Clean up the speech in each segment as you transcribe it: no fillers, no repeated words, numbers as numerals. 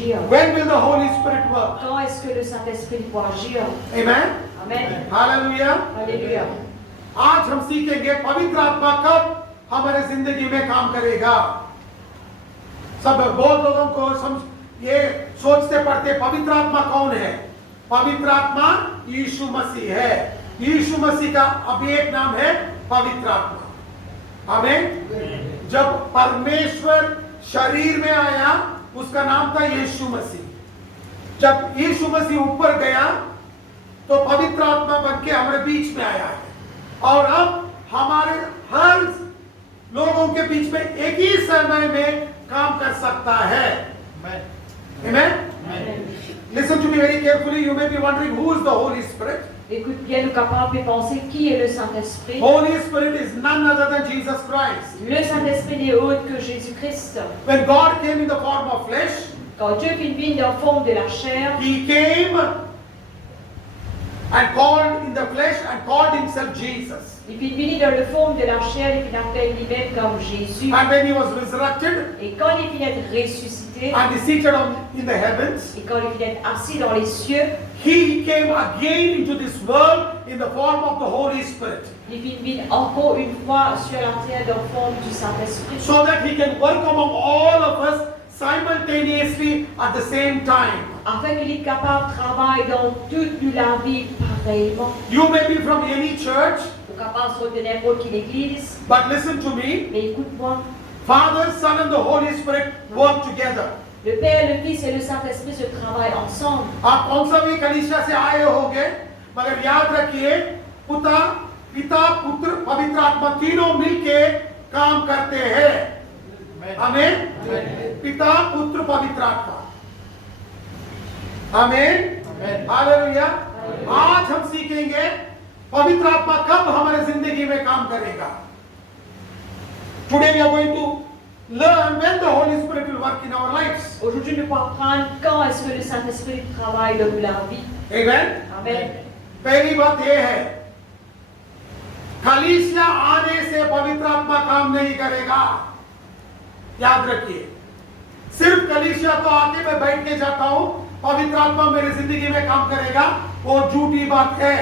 agir? When will the Holy Spirit work? Quand est-ce que le Saint-Esprit pourra agir? Amen. Amen. Hallelujah. Alléluia. आज हम सीखेंगे पवित्र आत्मा कब हमारे जिंदगी में काम करेगा। सब बहुत लोगों को ये सोचते पढ़ते पवित्र आत्मा कौन है? पवित्र आत्मा यीशु मसीह है। यीशु मसीह का अभी एक नाम है पवित्र आत्मा। आमीन। जब परमेश्वर शरीर में आया उसका नाम था यीशु मसीह। जब यीशु मसीह ऊपर गया तो पवित्र आत्मा बन के हमारे बीच में आया है और अब हमारे हर लोगों के बीच में एक ही समय में काम कर सकता है। Amen. Listen to me very carefully. You may be wondering who is the Holy Spirit. Écoute bien, nous capables de penser qui est le Saint-Esprit. Holy Spirit is none other than Jesus Christ. Le Saint-Esprit n'est autre que Jésus-Christ. When God came in the form of flesh, Quand Dieu fit venir en forme de la chair, He came and called in the flesh and called Himself Jesus. il fit venir dans la forme de la chair et il appelle lui-même comme Jésus. And when He was resurrected Et quand il finit d'être ressuscité, and is seated in the heavens, et quand il finit d'être assis dans les cieux, He came again into this world in the form of the Holy Spirit, il fit venir encore une fois sur la terre dans la forme du Saint-Esprit. so that He can work among all of us simultaneously at the same time. Afin qu'il est capable de travailler dans toute la vie pareillement. You may be from any church, Ou capable de de n'importe quelle église. but listen to me. Mais écoute-moi, Father, Son and the Holy Spirit work together. le Père, le Fils et le Saint-Esprit se travaillent ensemble. आप कौन सा भी कलीसिया से आए होंगे, मगर याद रखिए पिता पुत्र पवित्र आत्मा तीनों मिलके काम करते हैं। आमीन। पिता पुत्र पवित्र आत्मा। आमीन। हालेलुया। आज हम सीखेंगे पवित्र आत्मा कब हमारे जिंदगी में काम करेगा। Today we are going to learn when the Holy Spirit will work in our lives. Aujourd'hui, nous allons apprendre quand est-ce que le Saint-Esprit travaille dans la vie. Amen. Amen. पहली बात यह है, कलीसिया आने से पवित्र आत्मा काम नहीं करेगा। याद रखिए, सिर्फ कलीसिया को आके मैं बैठ के जाता हूं, पवित्र आत्मा मेरी जिंदगी में काम करेगा, वो झूठी बात है।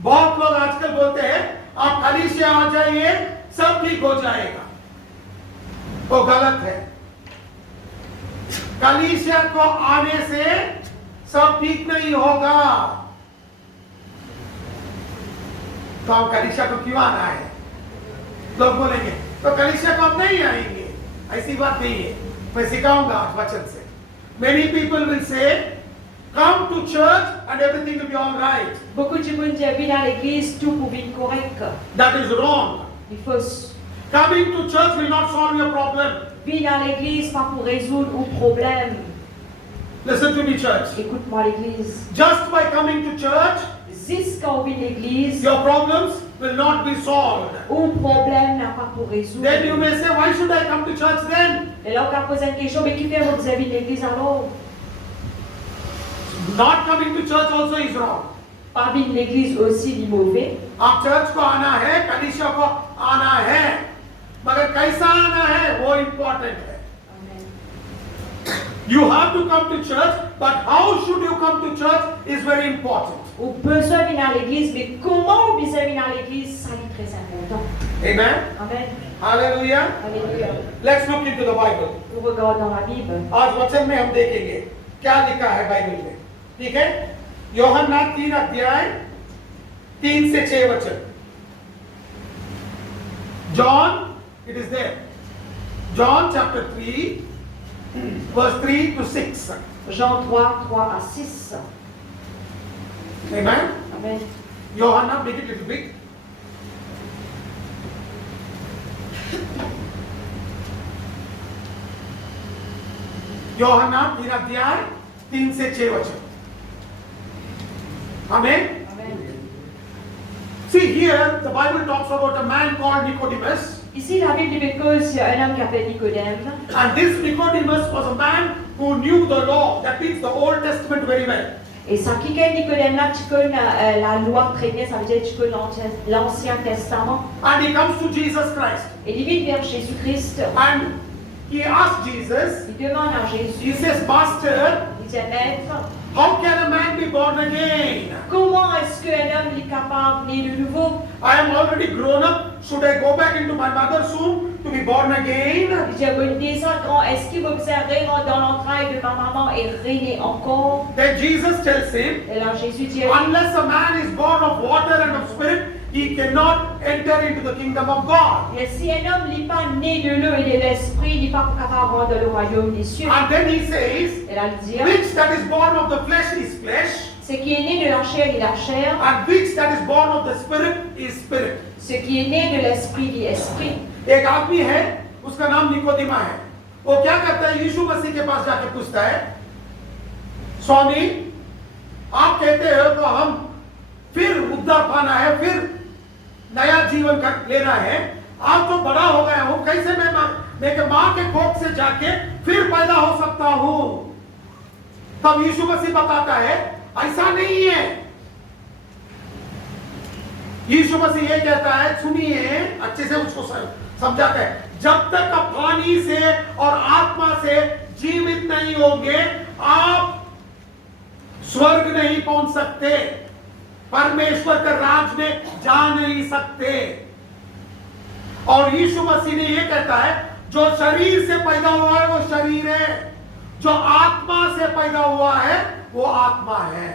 बहुत लोग आजकल बोलते हैं आप कलीसिया आ जाइए सब ठीक हो जाएगा, वो गलत है। कलीसिया को आने से सब ठीक नहीं होगा। तो हम कलीसिया को क्यों आना है? लोग बोलेंगे तो कलीसिया को आप नहीं आएंगे। ऐसी बात नहीं है, मैं सिखाऊंगा आज वचन से। Many people will say, come to church and everything will be all right. Beaucoup de gens vont dire, viens à l'église, tout pour vivre correct. That is wrong. Il faut Coming to church will not solve your problem. venir à l'église pas pour résoudre un problème. Listen to me, church. Écoute-moi l'église. Just by coming to church, Juste quand on vient à l'église, your problems will not be solved. un problème n'a pas pour résoudre. Then you may say, why should I come to church then? Et là, on va poser une question, mais qui fait vous avez une l'église alors? Not coming to church also is wrong. Pas venir à l'église aussi, ni mauvais. आप चर्च को आना है, कलीसिया को आना है, मगर कैसा आना है वो इम्पोर्टेंट है। You have to come to church, but how should you come to church is very important. On peut se venir à l'église, mais comment on peut venir à l'église, ça est très important. Amen. Amen. Hallelujah. Alléluia. Let's look into the Bible. On regarde dans la Bible. आज वचन में हम देखेंगे क्या लिखा है बाइबल में, ठीक है? यूहन्ना 3 अध्याय 3 से 6 वचन। John, it is there. John chapter 3, verse 3 to 6. Jean 3, 3 à 6. Amen. Amen. Johanna, make it little big. यूहन्ना 3 अध्याय 3 से 6 वचन। Amen. See here, the Bible talks about a man called Nicodemus. Ici, la Bible dit que c'est un homme qui s'appelle Nicodème. And this Nicodemus was a man who knew the law, that means the Old Testament very well. Et ça, qui est Nicodème là, tu connais la loi très bien, ça veut dire que tu connais l'Ancien Testament. And he comes to Jesus Christ. Et il vient vers Jésus-Christ. And he asked Jesus, Il demande à he Jésus, says, Master, il dit, Maître, how can a man be born again? comment est-ce qu'un homme est capable de naître de nouveau? I am already grown up. Should I go back into my mother's womb to be born again? J'ai une déjà grand, est-ce qu'il va vraiment dans l'entraille de ma maman et régner encore? Then Jesus tells him, Et là Jésus dit, à lui, unless a man is born of water and of spirit, he cannot enter into the kingdom of God. mais si un homme n'est pas né de l'eau et de l'esprit, il n'est pas capable de rentrer dans le royaume des cieux. And then he says, Et là il dit, which that is born of the flesh is flesh, ce qui est né de la chair est la chair, and which that is born of the spirit is spirit. ce qui est né de l'esprit est esprit. एक आदमी है, उसका नाम निकोदिमा है। वो क्या करता है? यीशु मसीह के पास जाके पूछता है, स्वामी, आप कहते हो तो हम फिर उद्धार पाना है, फिर नया जीवन लेना है। आप तो बड़ा हो गया हूं, कैसे मैं मां के कोख से जाके फिर पैदा हो सकता हूं? तब यीशु मसीह बताता है, ऐसा नहीं है। यीशु मसीह ये कहता है, सुनिए, अच्छे से उसको समझाता है, जब तक आप पानी से और आत्मा से जीवित नहीं होंगे, आप स्वर्ग नहीं पहुंच सकते, परमेश्वर के राज में जा नहीं सकते। और यीशु मसीह ने ये कहता है, जो शरीर से पैदा हुआ है वो शरीर है, जो आत्मा से पैदा हुआ है वो आत्मा है।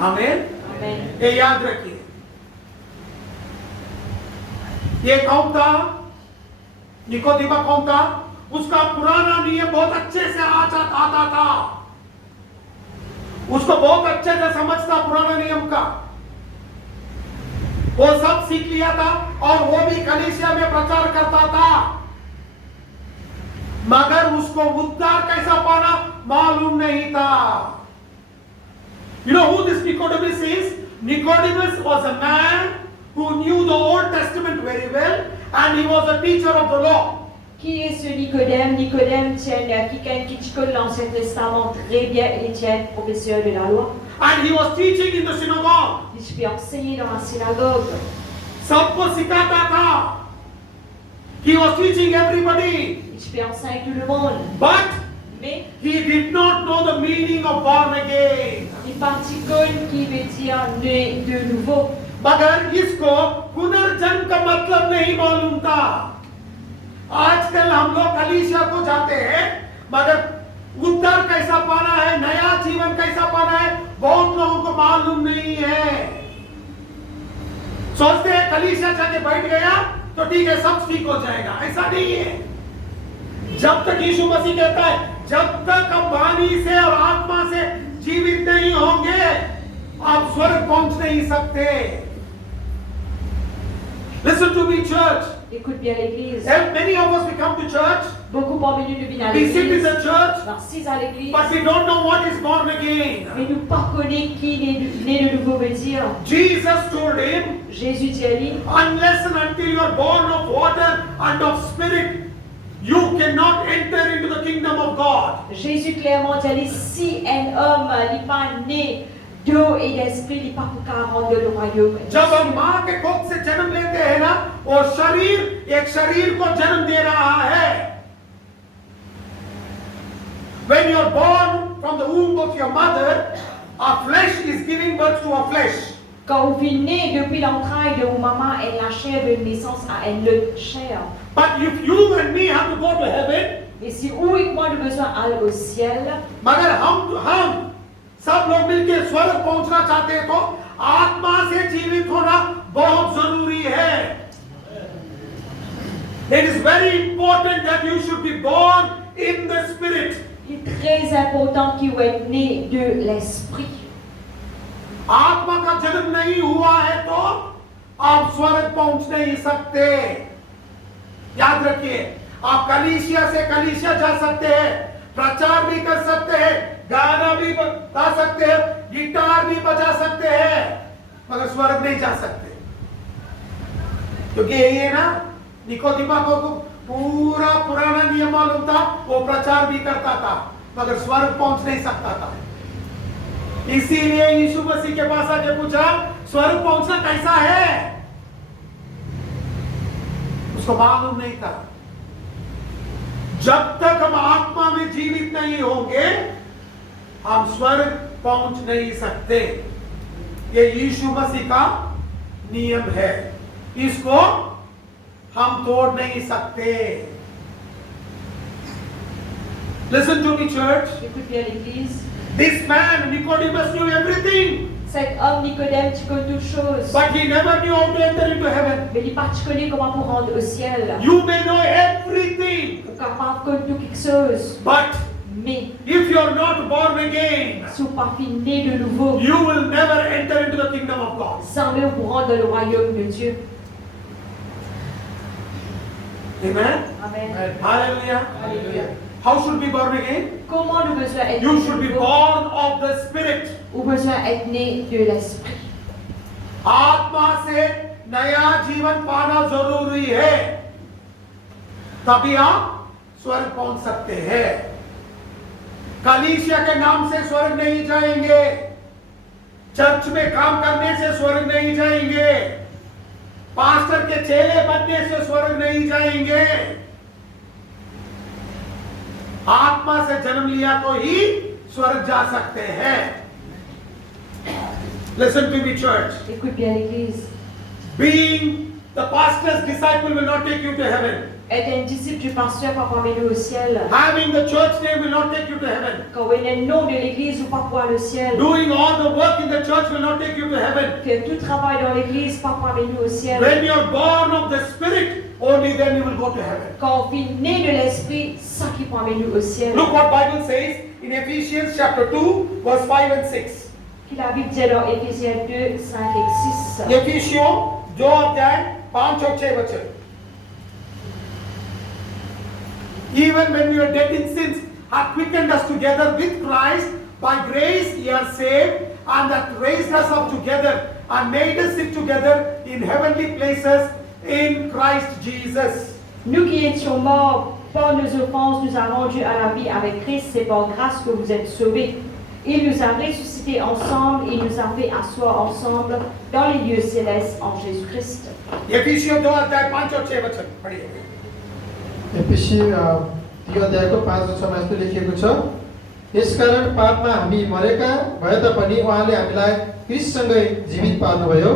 आमीन। Amen. ये याद रखिए। ये कौन था? निकोदिमा कौन था? उसका पुराना नियम बहुत अच्छे से आता था, उसको बहुत अच्छे से समझता पुराना नियम का, वो सब सीख लिया था और वो भी कलीसिया में प्रचार करता था, मगर उसको उद्धार कैसा पाना मालूम नहीं था। You know who this Nicodemus is? Nicodemus was a man who knew the Old Testament very well and he was a teacher of the law. Qui est ce Nicodème? Nicodème tient quelqu'un qui connaît l'Ancien Testament très bien et tient professeur de la loi. And he was teaching in the synagogue. Il peut enseigner dans la synagogue. सबको सिखाता था. He was teaching everybody. Il peut enseigner tout le monde. But Mais he did not know the meaning of born again. il particule qui veut dire né de nouveau. मगर इसको पुनर्जन्म का मतलब नहीं मालूम था। आजकल हम लोग कलीसिया को जाते हैं, मगर उद्धार कैसा पाना है, नया जीवन कैसा पाना है, बहुत लोगों को मालूम नहीं है। सोचते हैं कलीसिया जाके बैठ गया तो ठीक है, सब ठीक हो जाएगा। ऐसा नहीं है। जब तक यीशु मसीह कहता है, जब तक हम वाणी से और आत्मा से जीवित नहीं होंगे, आप स्वर्ग पहुंच नहीं सकते। Listen to me, church. Écoute bien l'église. Many of us, we come to church, Beaucoup parmi nous viennent à we sit in l'église. the church, Narcisse à l'église. but we don't know what is born again. Mais nous pas connaît qui né de nouveau veut dire. Jesus told him, Jésus dit à lui, unless and until you are born of water and of spirit, you cannot enter into the kingdom of God. Jésus clairement dit à lui, si un homme n'est pas né d'eau et d'esprit, il n'est pas capable de le royaume. जब हम माँ के कोख से जन्म लेते हैं ना, वो शरीर एक शरीर को जन्म दे रहा है। When you are born from the womb of your mother, a flesh is giving birth to a flesh. Quand vous venez depuis l'entraille de vos mamans, et la chair de naissance à une autre chair. But if you and me have to go to heaven, Et si où et moi nous besoin d'aller au ciel, मगर हम सब लोग मिलकर स्वर्ग पहुंचना चाहते हैं तो आत्मा से जीवित होना बहुत जरूरी है। It is very important that you should be born in the spirit. il est très important qu'il soit né de l'esprit. आत्मा का जन्म नहीं हुआ है तो आप स्वर्ग पहुंच नहीं सकते। याद रखिए, आप कलीसिया से कलीसिया जा सकते हैं, प्रचार भी कर सकते हैं, गाना भी गा सकते हैं, गिटार भी बजा सकते हैं, मगर स्वर्ग नहीं जा सकते। क्योंकि यही है ना, निकोदिमा को पूरा पुराना नियम मालूम था, वो प्रचार भी करता था, मगर स्वर्ग पहुंच नहीं सकता था। इसीलिए यीशु मसीह के पास आके पूछा, स्वर्ग पहुंचना कैसा है? उसको मालूम नहीं था। जब तक हम आत्मा में जीवित नहीं होंगे हम स्वर्ग पहुंच नहीं सकते। ये यीशु मसीह का नियम है, इसको हम तोड़ नहीं सकते। Listen to me, church. Écoute bien l'Église. This man, Nicodemus, knew everything, Cet homme Nicodème, tu connais toutes choses. but he never knew how to enter into heaven. Mais il pas tu connais comment pour rendre au ciel. You may know everything, Ou capable de connaître quelque chose. but Mais if you are not born again, si vous pas fait né de nouveau, you will never enter into the kingdom of God. jamais vous rendre dans le royaume de Dieu. Amen. Amen. Hallelujah. Alléluia. How should we be born again? Comment nous besoin être You né should de be nouveau? born of the Spirit. Ou besoin être né de l'esprit. आत्मा से नया जीवन पाना जरूरी है, तभी आप स्वर्ग पहुंच सकते हैं। कलीसिया के नाम से स्वर्ग नहीं जाएंगे, चर्च में काम करने से स्वर्ग नहीं जाएंगे, पास्टर के चेले बनने से स्वर्ग नहीं जाएंगे। आत्मा से जन्म लिया तो ही स्वर्ग जा सकते हैं। Listen to me, church. Écoute bien l'Église. Being the pastor's disciple will not take you to heaven. Être un disciple du pasteur pour pas amener au ciel. Having the church name will not take you to heaven. Quand on est le nom de l'Église, ou pas pour le ciel. Doing all the work in the church will not take you to heaven. Faire tout travail dans l'Église, pas pour amener au ciel. When you are born of the Spirit, only then you will go to heaven. Quand on est né de l'Esprit, ça qui peut amener au ciel. Look what Bible says in Ephesians chapter 2, verse 5 and 6. Qui la Bible dit dans Éphésiens 2, 5 et 6. एफिसियों 2 अध्याय 5 और 6 वचन। Even when we were dead in sins, hath quickened us together with Christ. By grace ye are saved, and that raised us up together and made us sit together in heavenly places in Christ Jesus. Nous qui étions morts par nos offenses, nous a rendus à la vie avec Christ. C'est par grâce que vous êtes sauvés. Il nous a ressuscités ensemble et nous a fait asseoir ensemble dans les lieux célestes en Jésus-Christ. एफिसियों 2 अध्याय 5 और 6 वचन पढ़िए। एफिसी 2 अध्यायको 5 र 6मा यस्तो लेखिएको छ, यसकारण पापमा हामी मरेका भए तापनि उहाँले हामीलाई क्रिस्टसँगै जीवित पार्नुभयो।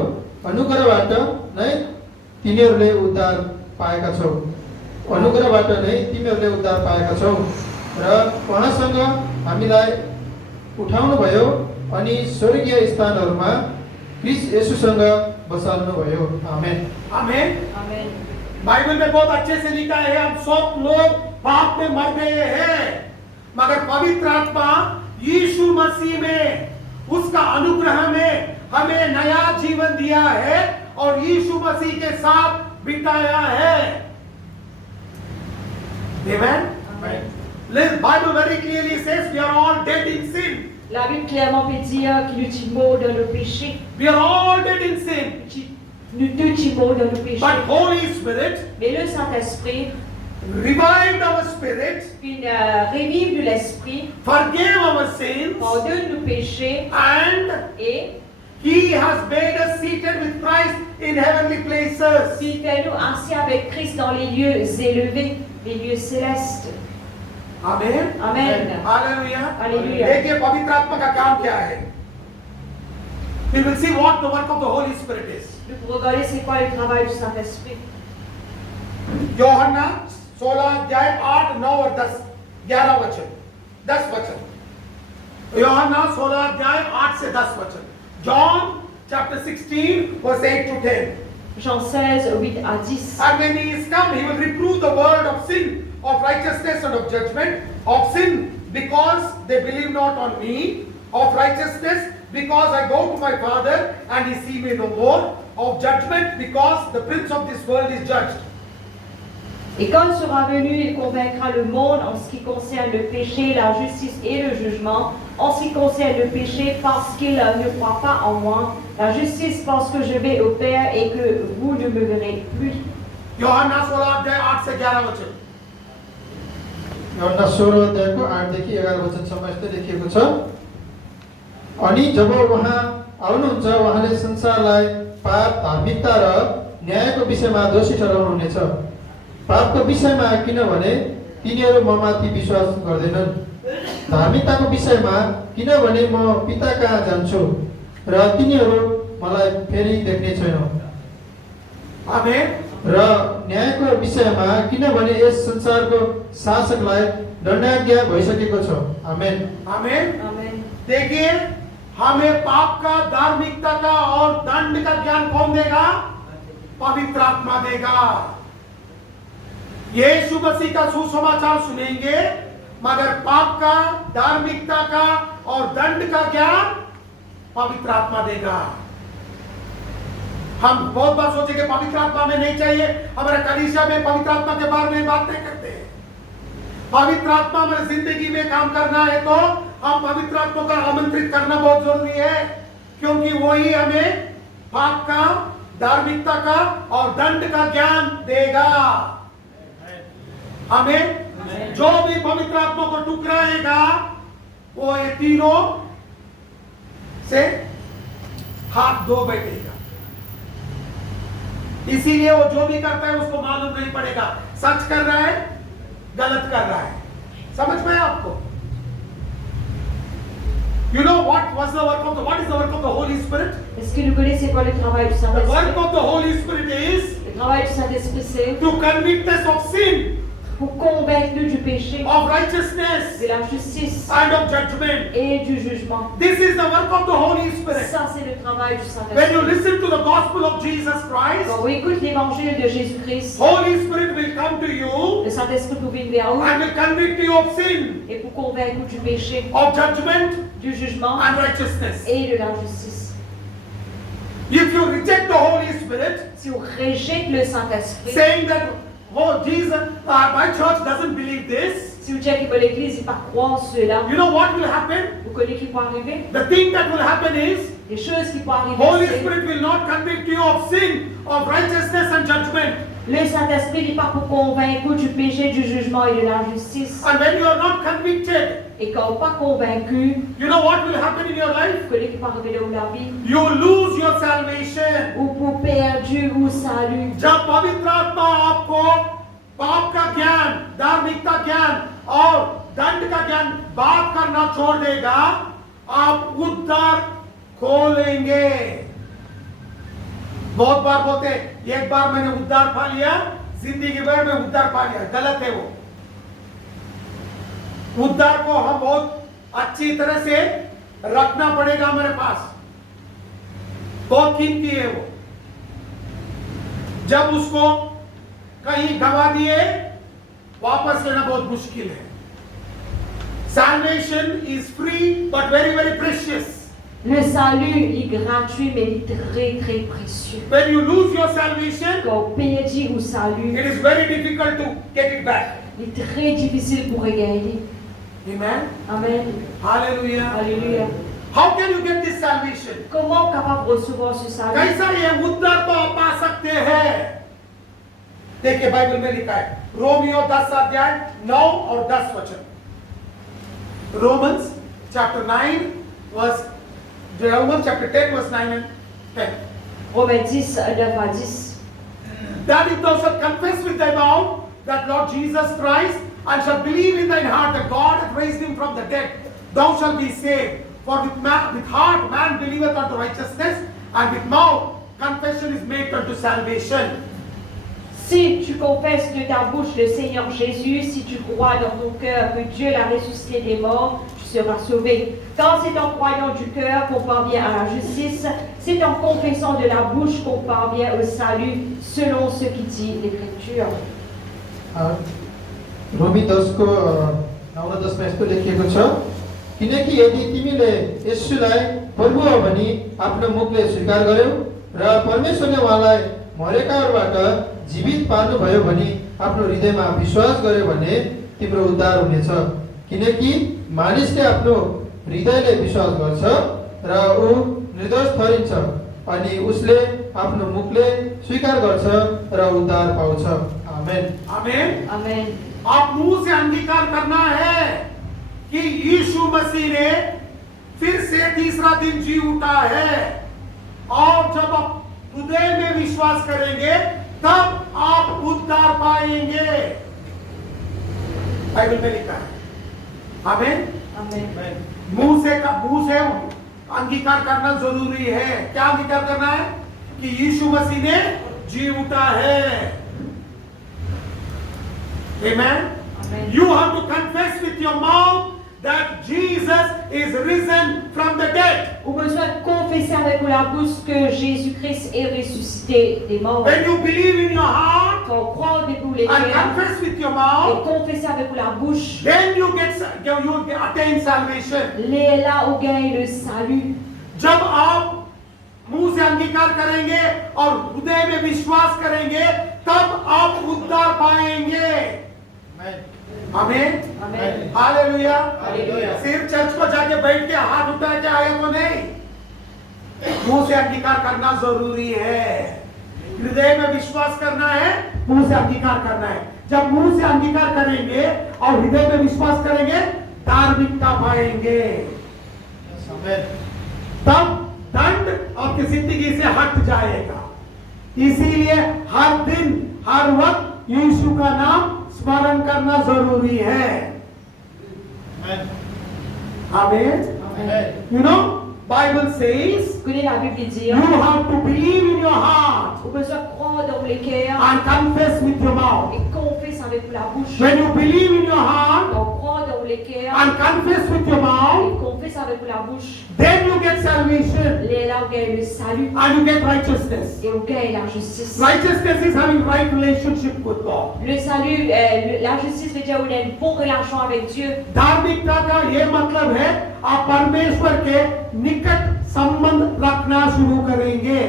अनुग्रहबाट नै तिमीहरूले उद्धार पाएका छौ। अनुग्रहबाट नै तिमीहरूले उद्धार पाएका छौ र उहाँसँग हामीलाई उठाउनुभयो अनि स्वर्गीय स्थानहरूमा क्रिस्ट येशूसँग बसाल्नुभयो। आमेन। आमेन। Amen. बाइबल में बहुत अच्छे से लिखा है, हम सब लोग पाप में मर गए हैं, मगर पवित्र आत्मा यीशु मसीह में उसका अनुग्रह में हमें नया जीवन दिया है और यीशु मसीह के साथ बिताया है। Amen. Amen. The Bible very clearly says we are all dead in sin. La Bible clairement peut dire que nous sommes morts dans le péché. We are all dead in sin. Nous tous sommes morts dans le péché. But Holy Spirit Mais le Saint-Esprit, revived our spirit, il revive de l'Esprit, forgave our sins, pardonne nos péchés and et He has made us seated with Christ in heavenly places. il fait nous assis avec Christ dans les lieux élevés, les lieux célestes. Amen. Amen. Hallelujah. Hallelujah. देखिए पवित्र आत्मा का काम क्या है? We will see what the work of the Holy Spirit is. Nous pourrons regarder c'est quoi le travail du Saint-Esprit. यूहन्ना 16 अध्याय 8, 9 और 10 11 वचन 10 वचन। यूहन्ना 16 अध्याय 8 से 10 वचन। John chapter 16 verse 8 to 10. Jean 16, 8 à 10. And when he is come, he will reprove the world of sin, of righteousness and of judgment. Of sin, because they believe not on me. Of righteousness, because I go to my Father and he see me no more. Of judgment, because the prince of this world is judged. Et quand il sera venu, il convaincra le monde en ce qui concerne le péché, la justice et le jugement. En ce qui concerne le péché, parce qu'il ne croit pas en moi. La justice, parce que je vais au Père et que vous ne me verrez plus. यूहन्ना 16 अध्याय 8 से 11 वचन। यूहन्ना 16 अध्यायको 8 देखि 11 वचनसम्म यस्तो लेखिएको छ, अनि जब उहाँ आउनुहुन्छ उहाँले संसारलाई पाप, धार्मिकता र न्यायको विषयमा दोषी ठहराउनुहुनेछ। पापको विषयमा किनभने तिनीहरू ममाथि विश्वास गर्दैनन्, धार्मिकताको विषयमा किनभने म पिता कहाँ जान्छु र तिनीहरू मलाई फेरि देख्ने छैन, आमेन। र न्यायको विषयमा किनभने यस संसारको शासकलाई दण्डाज्ञा भइसकेको छ। आमेन, आमेन। Amen. देखिए, हमें पाप का, धार्मिकता का और दंड का ज्ञान कौन देगा? पवित्र आत्मा देगा। यीशु मसीह का सुसमाचार सुनेंगे, मगर पाप का, धार्मिकता का और दंड का ज्ञान पवित्र आत्मा देगा। हम बहुत बार सोचेंगे पवित्र आत्मा में नहीं चाहिए, हमारे कलीसिया में पवित्र आत्मा के बारे में बात नहीं करते। पवित्र आत्मा हमारी जिंदगी में काम करना है तो हम पवित्र आत्मा का आमंत्रित करना बहुत जरूरी है, क्योंकि वही हमें पाप का, धार्मिकता का और दंड का ज्ञान देगा। हमें जो भी पवित्र आत्मा को टुकराएगा वो ये तीनों से हाथ धो बैठेगा। इसीलिए वो जो भी करता है उसको मालूम नहीं पड़ेगा सच कर रहा है, गलत कर रहा है। समझ में आपको? You know what is the work of the Holy Spirit? Est-ce que nous connaissez c'est quoi le travail du The work Saint-Esprit? of the Holy Spirit is Le travail du Saint-Esprit, c'est to convict us of sin, pour convaincre nous du péché, of righteousness, de la justice and of judgment. et du jugement. This is the work of the Holy Spirit. Ça, c'est le travail du When you Saint-Esprit. listen to the gospel of Jesus Christ, Quand on écoute l'évangile de Jésus-Christ, Holy Spirit will come to you le Saint-Esprit vous vient vers vous and will convict you of sin, et pour convaincre vous du péché, of judgment, du jugement and righteousness. et de la justice. If you reject the Holy Spirit, Si on rejette le Saint-Esprit, saying that, oh, Jesus, my church doesn't believe this, si vous dites que l'Église n'est pas croire cela, you know what will happen? vous connaissez qui peut arriver? The thing that will happen is, Les choses qui peuvent arriver, Holy c'est Spirit will not convict you of sin, of righteousness and judgment. le Saint-Esprit n'est pas pour convaincre du péché, du jugement et de la justice. And when you are not convicted, Et quand on n'est pas convaincu, you know what will happen in your life? vous connaissez qui peut arriver dans la vie, You lose your salvation. ou pour perdu ou salut. जब पवित्र आत्मा आपको पाप का ज्ञान, धार्मिकता ज्ञान और दंड का ज्ञान बात करना छोड़ देगा, आप उद्धार खोलेंगे। बहुत बार बोलते हैं, एक बार मैंने उद्धार पा लिया, जिंदगी भर में उद्धार पा लिया। गलत है वो। उद्धार को हम बहुत अच्छी तरह से रखना पड़ेगा हमारे पास, बहुत कीमती है वो। जब उसको कहीं गवा दिए, वापस लेना बहुत मुश्किल है। Salvation is free but very very precious. Le salut est gratuit, mais il est très très précieux. When you lose your salvation, Quand on perdit au salut, it is very difficult to get it back. il est très difficile pour regagner. Amen. Amen. Hallelujah. Alléluia. How can you get this salvation? Comment on est capable de recevoir ce salut? कैसा ये उद्धार को आप पा सकते हैं? देखिए बाइबल में लिखा है, रोमियो 10 अध्याय 9 और 10 वचन। Romans chapter 9 verse Romans chapter 10 verse 9 and 10. Romains 10, 9 à 10. That if thou shalt confess with thy mouth that Lord Jesus Christ, and shalt believe in thine heart that God hath raised him from the dead, thou shalt be saved. For with heart man believeth unto righteousness, and with mouth confession is made unto salvation. Si tu confesses de ta bouche le Seigneur Jésus, si tu crois dans ton cœur que Dieu l'a ressuscité des morts, tu seras sauvé. Car c'est en croyant du cœur qu'on parvient à la justice, c'est en confessant de la bouche qu'on parvient au salut, selon ce qui dit l'Écriture. रोमी 10 को 9 र 10 मा यस्तो लेखिएको छ, किनकि यदि तिमीले येशूलाई प्रभु हो भनी आफ्नो मुखले स्वीकार गर्यौ र परमेश्वरले उहाँलाई मरेकाहरूबाट जीवित पार्नुभयो भनी आफ्नो हृदयमा विश्वास गर्यो भने तिम्रो उद्धार हुनेछ। किनकि मानिसले आफ्नो हृदयले विश्वास गर्छ र ऊ निर्दोष ठहरिन्छ, अनि उसले आफ्नो मुखले स्वीकार गर्छ र उद्धार पाउँछ। आमेन। आमेन। Amen. आप मुंह से अंगीकार करना है कि यीशु मसीह ने फिर से तीसरा दिन जी उठा है, और जब आप हृदय में विश्वास करेंगे तब आप उद्धार पाएंगे। बाइबल में लिखा है। आमीन। Amen. मुंह से अंगीकार करना जरूरी है। क्या अंगीकार करना है? कि यीशु मसीह ने जी उठा है। Amen. Amen. You have to confess with your mouth that Jesus is risen from the dead. Vous besoin de confesser avec la bouche que Jésus-Christ est ressuscité des morts. When you believe in your heart Quand on croit au début les and cœurs confess with your et mouth, confesser avec la bouche, then you attain salvation. les là où gagne le salut. जब आप मुंह से अंगीकार करेंगे और हृदय में विश्वास करेंगे, तब आप उद्धार पाएंगे। आमीन। Amen. हालेलुया। हालेलुया। सिर्फ चर्च को जाके बैठ के हाथ उठा के आए तो नहीं, मुंह से अंगीकार करना जरूरी है। हृदय में विश्वास करना है, मुंह से अंगीकार करना है। जब मुंह से अंगीकार करेंगे और हृदय में विश्वास करेंगे, धार्मिकता पाएंगे। तब दंड आपकी जिंदगी से हट जाएगा। इसीलिए हर दिन हर वक्त यीशु का नाम स्मरण करना जरूरी है। आमीन। You know, Bible says Vous connaissez la Bible dit, you have to believe in your heart vous besoin de croire dans les cœurs and confess with your mouth. et confesser avec la bouche. When you believe in your heart Quand on croit dans les cœurs and confess with your et mouth, confesser avec la bouche, then you get salvation les là où gagne le salut and you get righteousness. et où gagne la justice. Righteousness is having right relationship with God. Le salut, la justice veut dire qu'on a une bonne relation avec Dieu. धार्मिकता का ये मतलब है आप परमेश्वर के निकट संबंध रखना शुरू करेंगे।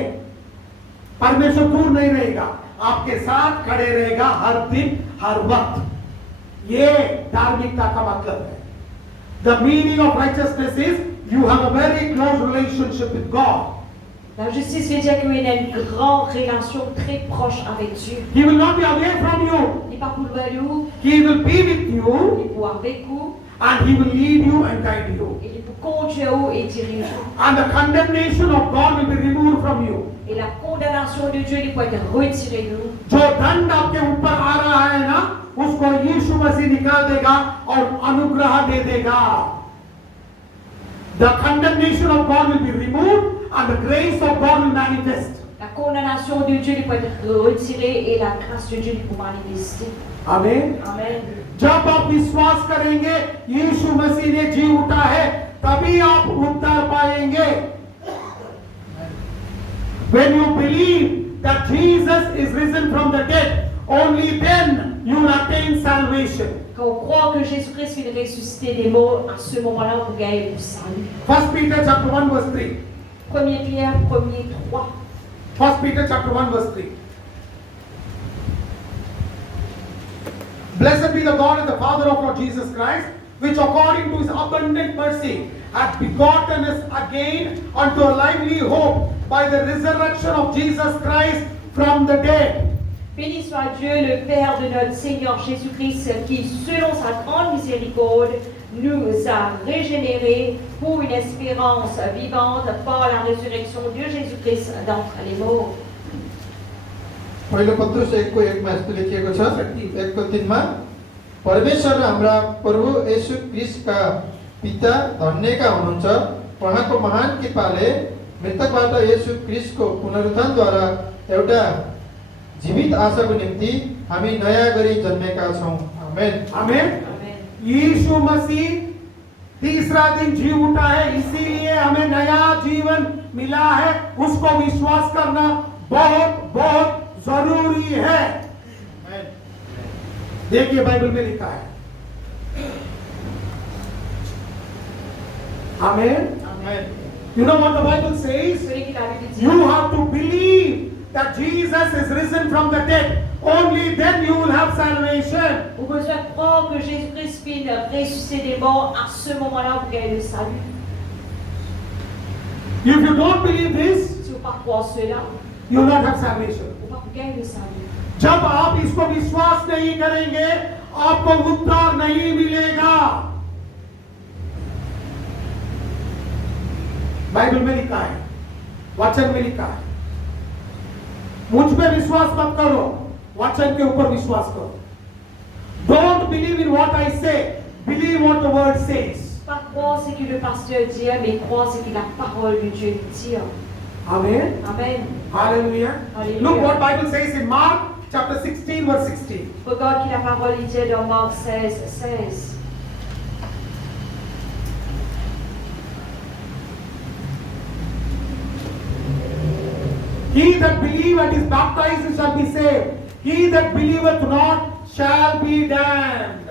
परमेश्वर दूर नहीं रहेगा, आपके साथ खड़े रहेगा हर दिन हर वक्त। ये धार्मिकता का मतलब है। The meaning of righteousness is you have a very close relationship with God. La justice veut dire qu'on a une grande relation très proche avec Dieu. He will not be away from you. Il n'est pas pour le nous, He will be with you il est pour avec vous, and he will lead you and guide you. il est pour conduire vous et diriger vous. And the condemnation of God will be removed from you. Et la condamnation de Dieu il peut être retirée de nous. जो दंड आपके ऊपर आ रहा है ना, उसको यीशु मसीह निकाल देगा और अनुग्रह दे देगा। The condemnation of God will be removed and the grace of God will manifest. La condamnation de Dieu il peut être retirée et la grâce de Dieu il peut manifester. आमीन। Amen. जब आप विश्वास करेंगे यीशु मसीह ने जी उठा है, तभी आप उद्धार पाएंगे। When you believe that Jesus is risen from the dead, only then you will attain salvation. Quand on croit que Jésus-Christ est ressuscité des morts, à ce moment-là, on gagne le salut. 1 Peter chapter 1 verse 3. 1 Pierre 1er 3. 1 Peter chapter 1 verse 3. Blessed be the God and the Father of our Jesus Christ, which according to his abundant mercy hath begotten us again unto a lively hope by the resurrection of Jesus Christ from the dead. Béni soit Dieu, le Père de notre Seigneur Jésus-Christ, qui, selon sa grande miséricorde, nous a régénérés pour une espérance vivante par la résurrection de Jésus-Christ d'entre les morts. पहिलो पत्रुस 1:1 मा यस्तो लेखिएको छ 1:3 मा परमेश्वर र हाम्रा प्रभु येशू ख्रीष्टका पिता धन्यका हुनुहुन्छ उहाँको महान कृपाले मृतकबाट येशू ख्रीष्टको पुनरुत्थानद्वारा एउटा जीवित आशाको निम्ति हामी नयाँ गरी जन्मेका छौं आमेन आमेन। यीशु मसीह तीसरा दिन जी उठा है, इसीलिए हमें नया जीवन मिला है। उसको विश्वास करना बहुत बहुत जरूरी है। देखिए बाइबल में लिखा है। आमेन। You know what the Bible says? You have to believe that Jesus is risen from the dead. Only then you will have salvation. Vous besoin de croire que Jésus-Christ est ressuscité des morts. À ce moment-là, vous gagnez le salut. If you don't believe this, Si vous ne croyez pas cela, you will not have salvation. vous ne gagnez le salut. जब आप इसको विश्वास नहीं करेंगे, आपको उद्धार नहीं मिलेगा। बाइबल में लिखा है, वचन में लिखा है। मुझ पे विश्वास मत करो, वचन के ऊपर विश्वास करो. Don't believe in what I say, believe what the word says. Pas croire ce que le pasteur dit, mais croire ce que la parole de Dieu dit. Amen. Amen. Hallelujah. Hallelujah. Look what Bible says in Mark chapter 16 verse 16. Regarde que la parole dit dans Marc 16, 16. He that believeth and is baptized shall be saved. He that believeth not shall be damned.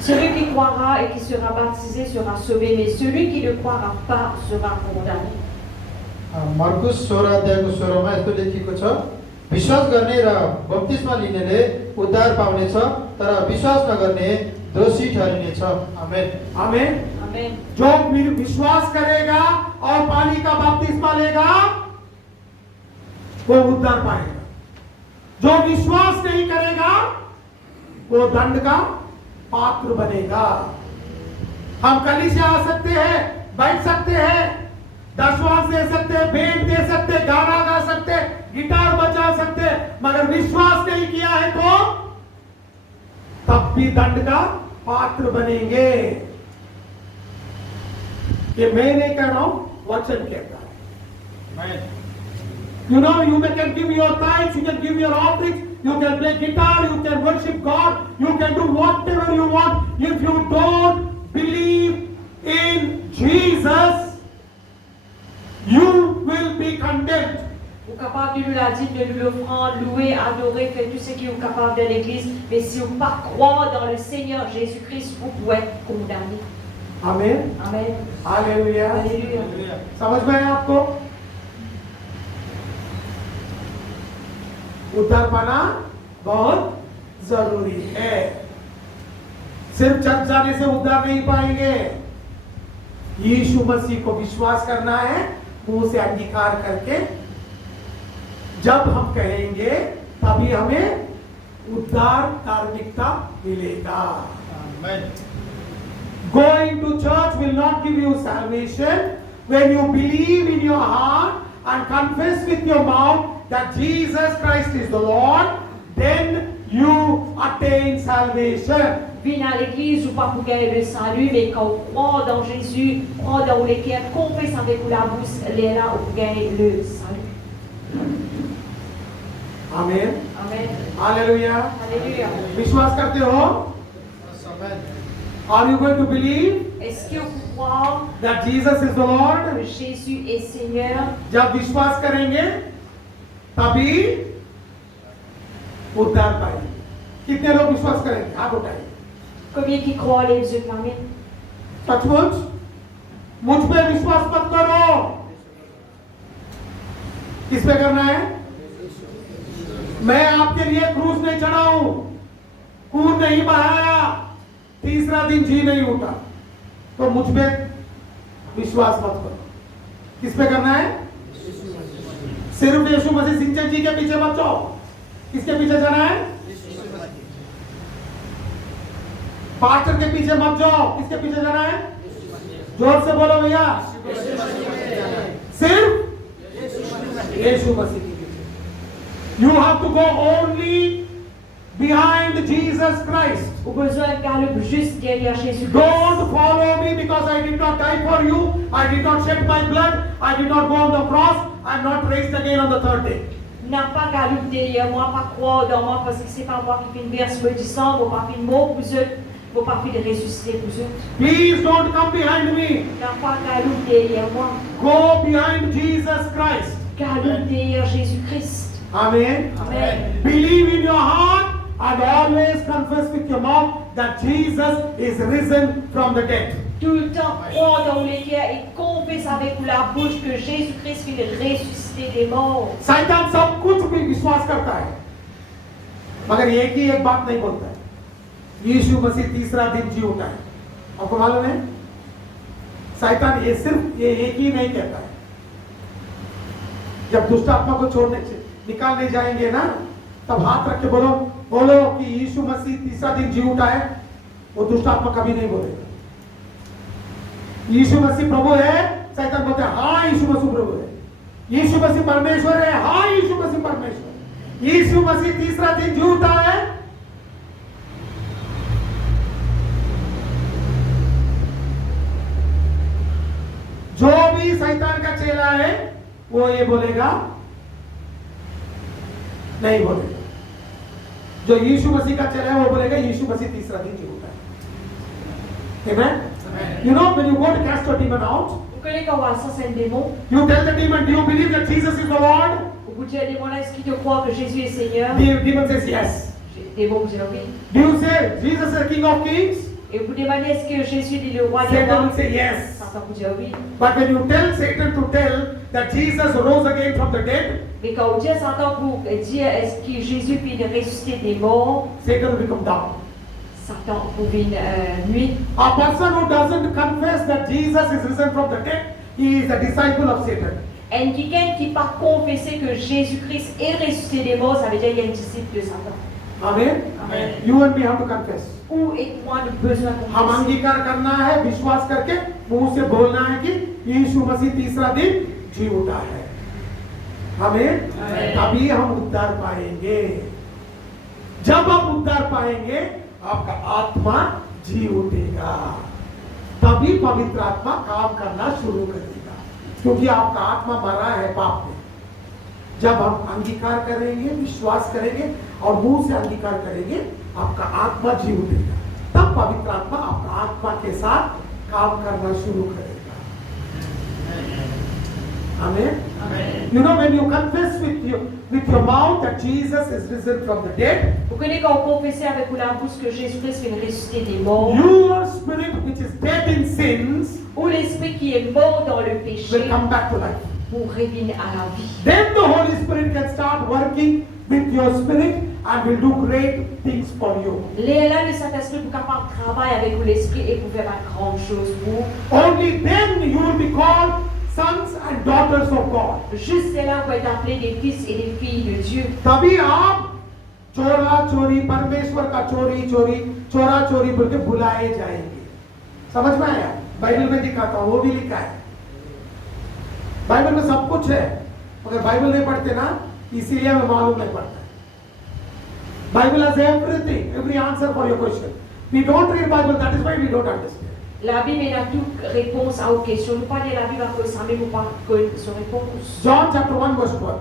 Celui qui croira et qui sera baptisé sera sauvé, mais celui qui ne croira pas sera condamné. मर्कुस 16 अध्यायको 16 मा यस्तो लेखिएको छ, विश्वास गर्ने र बप्तिस्मा लिनेले उद्धार पाउनेछ, तर विश्वास नगर्ने दोषी ठहरिनेछ. आमेन. आमेन. Amen. जो विश्वास करेगा और पानी का बपतिस्मा लेगा वो उद्धार पाएगा. जो विश्वास नहीं करेगा वो दंड का पात्र बनेगा. हम कलीसिया आ सकते हैं, बैठ सकते हैं, दशवांश दे सकते हैं, भेंट दे सकते हैं, गाना गा सकते हैं, गिटार बजा सकते हैं, मगर विश्वास नहीं किया है तो तब भी दंड का पात्र बनेंगे. ये मैं नहीं कह रहा हूं, वचन कहता है. You know, you can give your tithes, you can give your offerings, you can play guitar, you can worship God, you can do whatever you want. If you don't believe in Jesus, you will be condemned. Vous êtes capable de nous la dire, de nous l'offrande, louer, adorer, faire tout ce qui est capable de l'église, mais si vous ne pas croire dans le Seigneur Jésus-Christ, vous pouvez être condamné. Amen. Amen. Alléluia. Alléluia. समझ में आया आपको? उद्धार पाना बहुत जरूरी है. सिर्फ चर्च जाने से उद्धार नहीं पाएंगे. यीशु मसीह को विश्वास करना है, मुंह से अंगीकार करके जब हम कहेंगे तभी हमें उद्धार धार्मिकता मिलेगा. Going to church will not give you salvation. When you believe in your heart and confess with your mouth that Jesus Christ is the Lord, then you attain salvation. Venez à l'église ou pas pour gagner le salut, mais quand on croit dans Jésus, croit dans le cœur, confesse avec la bouche, elle est là pour gagner le salut. Amen. Amen. Hallelujah. Alléluia. विश्वास करते हो? Are you going to believe Est-ce que vous croyez that Jesus is the Lord? que Jésus est Seigneur? जब विश्वास करेंगे तभी उद्धार पाएंगे. कितने लोग विश्वास करेंगे? हाथ उठाइए. Combien qui croient les yeux fermés? सचमुच मुझ पे विश्वास मत करो. किस पे करना है? मैं आपके लिए क्रूस नहीं चढ़ाऊं, खून नहीं बहाया, तीसरा दिन जी नहीं उठा, तो मुझ पे विश्वास मत करो. किस पे करना है? सिर्फ यीशु मसीह सिंचन जी के पीछे मत जाओ. किसके पीछे जाना है? पास्टर के पीछे मत जाओ. किसके पीछे जाना है? जोर से बोलो भैया. सिर्फ यीशु मसीह के पीछे. You have to go only behind Jesus Christ. Au besoin de garder juste derrière Jésus. Don't follow me because I did not die for you. I did not shed my blood. I did not go on the cross. I am not raised again on the third day. N'a pas garder derrière moi, pas croire dans moi, parce que c'est pas moi qui fais une verse du sang, vous pas fait de mort pour eux, vous pas fait de ressusciter pour eux. Please don't come behind me. N'a pas garder derrière moi. Go behind Jesus Christ. Garder derrière Jésus-Christ. Amen. Amen. Believe in your heart and always confess with your mouth that Jesus is risen from the dead. Tout le temps, croire dans le cœur et confesse avec la bouche que Jésus-Christ est ressuscité des morts. शैतान सब कुछ भी विश्वास करता है, मगर एक ही एक बात नहीं बोलता है. यीशु मसीह तीसरा दिन जी उठा है. आपको मालूम है? शैतान ये सिर्फ ये एक ही नहीं कहता है. जब दुष्ट आत्मा को छोड़ने निकालने जाएंगे ना, तब हाथ रख के बोलो बोलो कि यीशु मसीह तीसरा दिन जी उठा है. वो दुष्ट आत्मा कभी नहीं बोलेगा. यीशु मसीह प्रभु है, शैतान बोलता है हाँ यीशु मसीह प्रभु है, यीशु मसीह परमेश्वर है, हाँ यीशु मसीह परमेश्वर, यीशु मसीह तीसरा दिन जी उठा है। जो भी शैतान का चेला है वो ये बोलेगा नहीं बोलेगा, जो यीशु मसीह का चेला है वो बोलेगा यीशु मसीह तीसरा दिन जी उठा है। Amen? You know, when you go to cast a demon out, Vous connaissez quand on va chasser un démon, you tell the demon, do you believe that Jesus is the Lord? vous dites à démon là, est-ce qu'il te croit que Jésus est Seigneur? The demon says yes. Démon vous dit oui. Do you say Jesus is the King of Kings? Et vous demandez est-ce que Jésus est le roi des Satan rois? will say yes. Satan vous dit oui. But when you tell Satan to tell that Jesus rose again from the dead, Mais quand vous dites à Satan pour dire est-ce que Jésus peut ressusciter des morts, Satan will become down. Satan pouvait nuire. A person who doesn't confess that Jesus is risen from the dead, he is a disciple of Satan. Et quelqu'un qui pas confessé que Jésus-Christ est ressuscité des morts, ça veut dire qu'il y a un disciple de Satan. Amen? Amen. You and me have to confess. Où et moi nous besoin de हम confesser. अंगीकार करना है, विश्वास करके मुंह से बोलना है कि यीशु मसीह तीसरा दिन जी उठा है। हमें तभी हम उद्धार पाएंगे। जब हम उद्धार पाएंगे आपका आत्मा जी उठेगा, तभी पवित्र आत्मा काम करना शुरू करेगा, क्योंकि आपका आत्मा मरा है पाप में। जब हम अंगीकार करेंगे, विश्वास करेंगे और मुंह से अंगीकार करेंगे, आपका आत्मा जी उठेगा, तब पवित्र आत्मा आपका आत्मा के साथ काम करना शुरू करेगा। Amen? You know, when you confess with your mouth that Jesus is risen from the dead, Vous connaissez quand on confessait avec la bouche que Jésus-Christ vient ressusciter des morts, your spirit which is dead in sins ou l'esprit qui est mort dans le péché will come back to life. pour revenir à la vie. Then the Holy Spirit can start working with your spirit and will do great things for you. Là, le Saint-Esprit est capable de travailler avec l'esprit et pour faire de grandes choses pour. Only then you will be called sons and daughters of God. Juste c'est là où être appelés des fils et des filles de Dieu. तभी आप चोरा चोरी, परमेश्वर का चोरी चोरी, चोरा चोरी बोल के बुलाए जाएंगे। समझ में आया? बाइबल में दिखाता हूँ, वो भी लिखा है। बाइबल में सब कुछ है, मगर बाइबल नहीं पढ़ते ना, इसीलिए हमें मालूम नहीं पड़ता। Bible has everything, every answer for your question. We don't read Bible, that is why we don't understand. La Bible a toute réponse à vos questions. Nous parlons de la Bible à cause ça, mais vous pas connaître son réponse. John chapter 1 verse 12.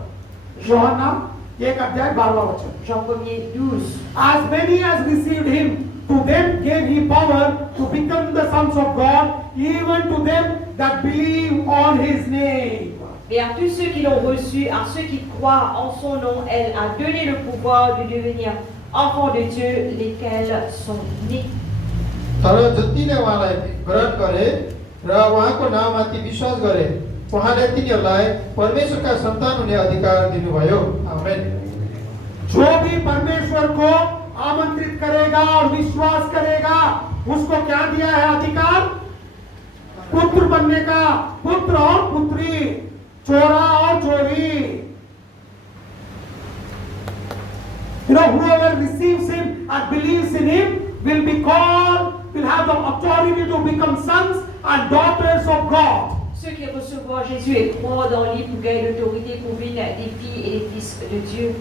यूहन्ना 1 अध्याय 12वां वचन. Jean 1er 12. As many as received him, to them gave he power to become the sons of God, even to them that believe on his name. Et à tous ceux qui l'ont reçu, à ceux qui croient en son nom, elle a donné le pouvoir de devenir enfants de Dieu, lesquels sont nés. तर जतिले उहाँलाई ग्रहण गरे र उहाँको नाममाथि विश्वास गरे, उहाँले तिनीहरूलाई परमेश्वरका सन्तान हुने अधिकार दिनुभयो। आमेन। जो भी परमेश्वर को आमंत्रित करेगा और विश्वास करेगा, उसको क्या दिया है अधिकार? पुत्र बनने का, पुत्र और पुत्री, चोरा और चोरी। You know, whoever receives him and believes in him will be called, will have the authority to become sons and daughters of God. Ceux qui recevront Jésus et croient dans lui pour gagner l'autorité pour devenir des filles et des fils de Dieu.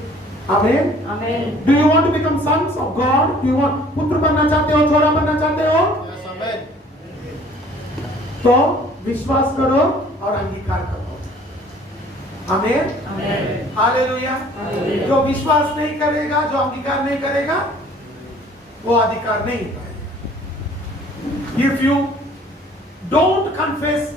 Amen. Amen. Do you want to become sons of God? Do you want पुत्र बनना चाहते हो, चोरा बनना चाहते हो? आमेन। तो विश्वास करो और अंगीकार करो। आमेन। Amen. हालेलुया। हालेलुया। जो विश्वास नहीं करेगा, जो अंगीकार नहीं करेगा, वो अधिकार नहीं पाएगा। If you don't confess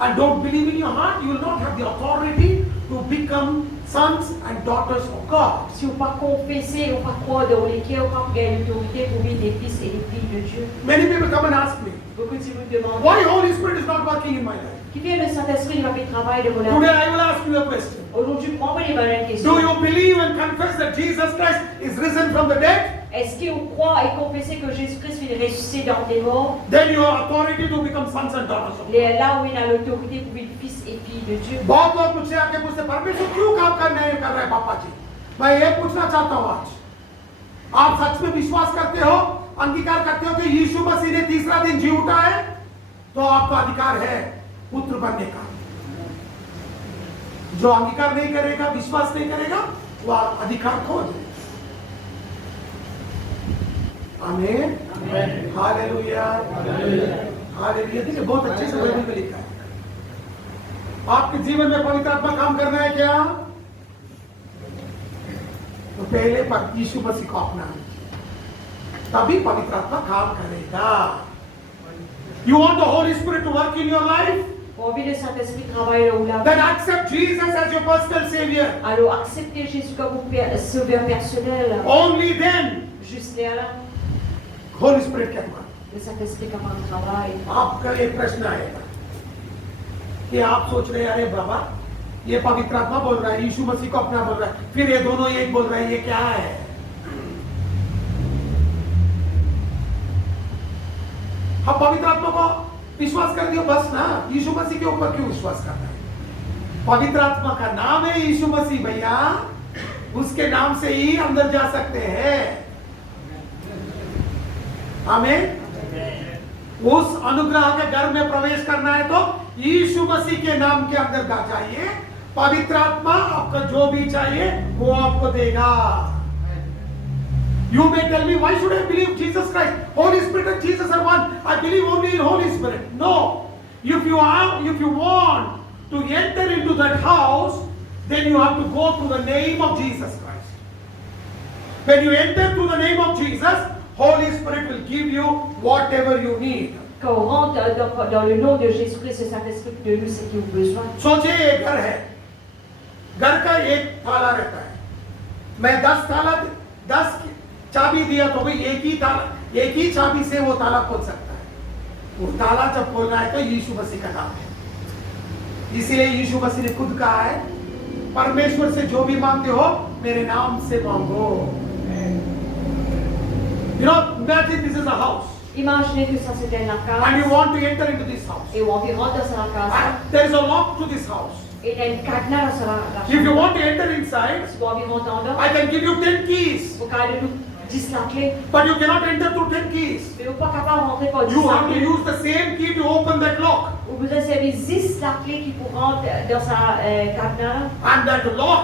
and don't believe in your heart, you will not have the authority to become sons and daughters of God. Si vous ne pas confesser, ou pas croire dans les cœurs, vous ne gagnez l'autorité pour vivre des fils et des filles de Dieu. Many people come and ask me, Beaucoup de vous me demandent, why Holy Spirit is not working in my life? qui fait le Saint-Esprit va faire le travail de mon Today âme? I will ask you a question. Aujourd'hui, prends-moi les bonnes questions. Do you believe and confess that Jesus Christ is risen from the dead? Est-ce que vous croyez et confessez que Jésus-Christ vient ressusciter dans les morts? Then you have authority to become sons and daughters of God. Là où il a l'autorité pour être fils et filles de Dieu. बहुत लोग मुझसे आके पूछते परमेश्वर क्यों काम करने कर रहे हैं पापा जी? मैं ये पूछना चाहता हूँ आज, आप सच में विश्वास करते हो, अंगीकार करते हो कि यीशु मसीह ने तीसरा दिन जी उठा है? तो आपका अधिकार है पुत्र बनने का। जो अंगीकार नहीं करेगा, विश्वास नहीं करेगा, वह अधिकार खो देगा। आमीन, हालेलुया, हालेलुया। देखिए बहुत अच्छे से बाइबल में लिखा है। आपके जीवन में पवित्र आत्मा काम करना है क्या? तो पहले पर यीशु मसीह को अपनाना, तभी पवित्र आत्मा काम करेगा। You want the Holy Spirit to work in your life? Envie le Saint-Esprit travaille là où là. Then accept Jesus as your personal Savior. Alors acceptez Jésus comme votre sauveur personnel. Only then Juste là, Holy Spirit can work. le Saint-Esprit comment travaille. आपका एक प्रश्न आएगा कि आप सोच रहे हैं अरे बाबा ये पवित्र आत्मा बोल रहा है, यीशु मसीह को अपना बोल रहा है, फिर ये दोनों एक बोल रहे हैं, ये क्या है? हम पवित्र आत्मा को विश्वास कर दियो बस ना, यीशु मसीह के ऊपर क्यों विश्वास करना है? पवित्र आत्मा का नाम है यीशु मसीह भैया, उसके नाम से ही अंदर जा सकते हैं। हमें उस अनुग्रह के घर में प्रवेश करना है तो यीशु मसीह के नाम के अंदर जा जाइए। पवित्र आत्मा आपका जो भी चाहिए वो आपको देगा। You may tell me, why should I believe Jesus Christ? Holy Spirit and Jesus are one. I believe only in Holy Spirit. No. If you want to enter into that house, then you have to go through the name of Jesus Christ. When you enter through the name of Jesus, Holy Spirit will give you whatever you need. Quand on rentre dans le nom de Jésus-Christ, le Saint-Esprit de nous ce qui ont besoin. सोचिए एक घर है, घर का एक ताला रहता है। मैं 10 चाबी दिया तो भाई एक ही चाबी से वो ताला खोल सकता है। वो ताला जब खोलना है तो यीशु मसीह का काम है। इसीलिए यीशु मसीह ने खुद कहा है, परमेश्वर से जो भी मांगते हो मेरे नाम से मांगो। You know, imagine this is a house. Imaginez que ça c'était la And casa. you want to enter into this house. Et on rentre dans la casa. And there is a lock to this house. Et il y a une cadenas dans la If you chambre. want to enter inside, Si vous avez rentré en dedans, I can give you 10 keys. vous pouvez nous 10 la clé. But you cannot enter through 10 keys. Mais vous n'êtes pas capable de rentrer par 10 You la have to clé. use the same key to open that lock. Vous avez servi 10 la clé qui pour rentrer dans sa cadenas. And that lock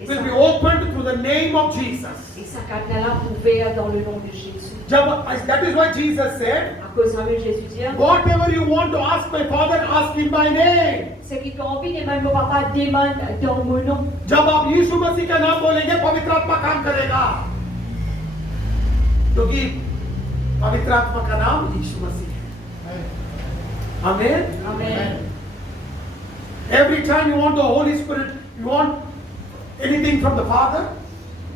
will be opened through the name of Jesus. Et sa cadenas-là ouvert dans le nom de Jésus. That is why Jesus said, À cause de Jésus dit, whatever you want to ask my Father, ask in my name. ce qui convient et même mon papa demande dans mon nom. जब आप यीशु मसीह का नाम बोलेंगे पवित्र आत्मा काम करेगा, क्योंकि पवित्र आत्मा का नाम यीशु मसीह है। आमीन। Amen. Every time you want the Holy Spirit, you want anything from the Father,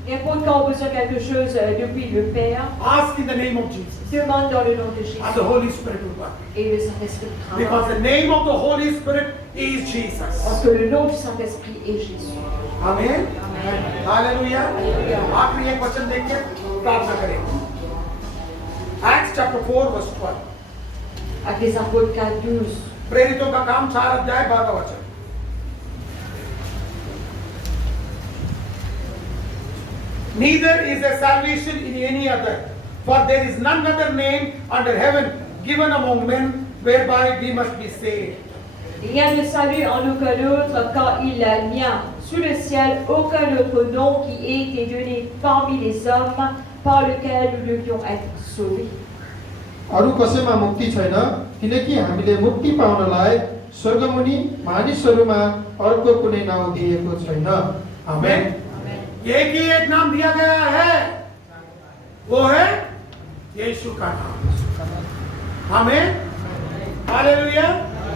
N'importe quand on besoin de quelque chose depuis le Père, ask in the name of Jesus. demande dans le nom de Jésus. And the Holy Spirit will work. Et le Saint-Esprit Because travaille. the name of the Holy Spirit is Jesus. Parce que le nom du Saint-Esprit est Jésus. Amen. Amen. Hallelujah. Hallelujah. आखिरी एक वचन देख के प्रार्थना करेंगे। Acts chapter 4 verse 12. Avec les apôtres 4-12. प्रेरितों का काम 4 अध्याय 12 वचन। Neither is there salvation in any other, for there is none other name under heaven given among men whereby we must be saved. Il n'y a de salut en aucun autre, car il n'y a sous le ciel aucun autre nom qui ait été donné parmi les hommes par lequel nous devions être sauvés. अरू कसैमा मुक्ति छैन, किनकि हामीले मुक्ति पाउनलाई स्वर्गमुनि मानिसहरूमा अर्को कुनै नाउँ दिएको छैन। आमेन। एक ही एक नाम दिया गया है, वो है यीशु का नाम। हमें हालेलुया,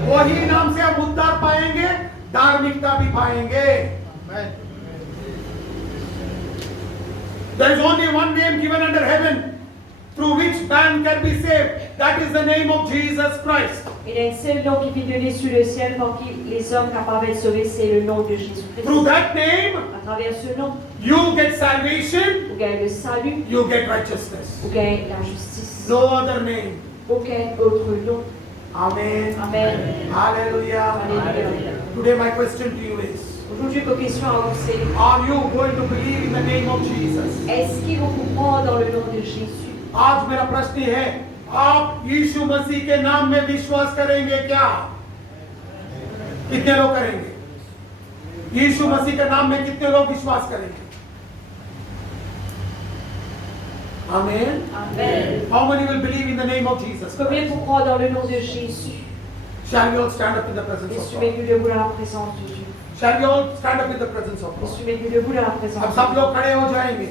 वही नाम से हम उद्धार पाएंगे, धार्मिकता भी पाएंगे। There is only one name given under heaven through which man can be saved. That is the name of Jesus Christ. Il y a un seul nom qui est donné sous le ciel pour qui les hommes capables d'être sauvés, c'est le nom de Jésus-Christ. Through that name, À travers ce nom, you get salvation, vous gagnez le salut, you get righteousness. vous gagnez la justice. No other name. Aucun autre nom. Amen. Amen. Hallelujah. Alléluia. Today my question to you is, Aujourd'hui, ma question à vous c'est, are you going to believe in the name of Jesus? est-ce qu'ils vont vous croire dans le nom de Jésus? आज मेरा प्रश्न है, आप यीशु मसीह के नाम में विश्वास करेंगे क्या? कितने लोग करेंगे? यीशु मसीह के नाम में कितने लोग विश्वास करेंगे? आमीन। Amen. How many will believe in the name of Jesus? Combien vous croient dans le nom de Jésus? Shall we all stand up in the presence Je of suis God? venu debout dans la présence de Dieu. Shall we all stand up in the presence of Je God? suis venu debout dans la présence अब de सब Dieu. लोग खड़े हो जाएंगे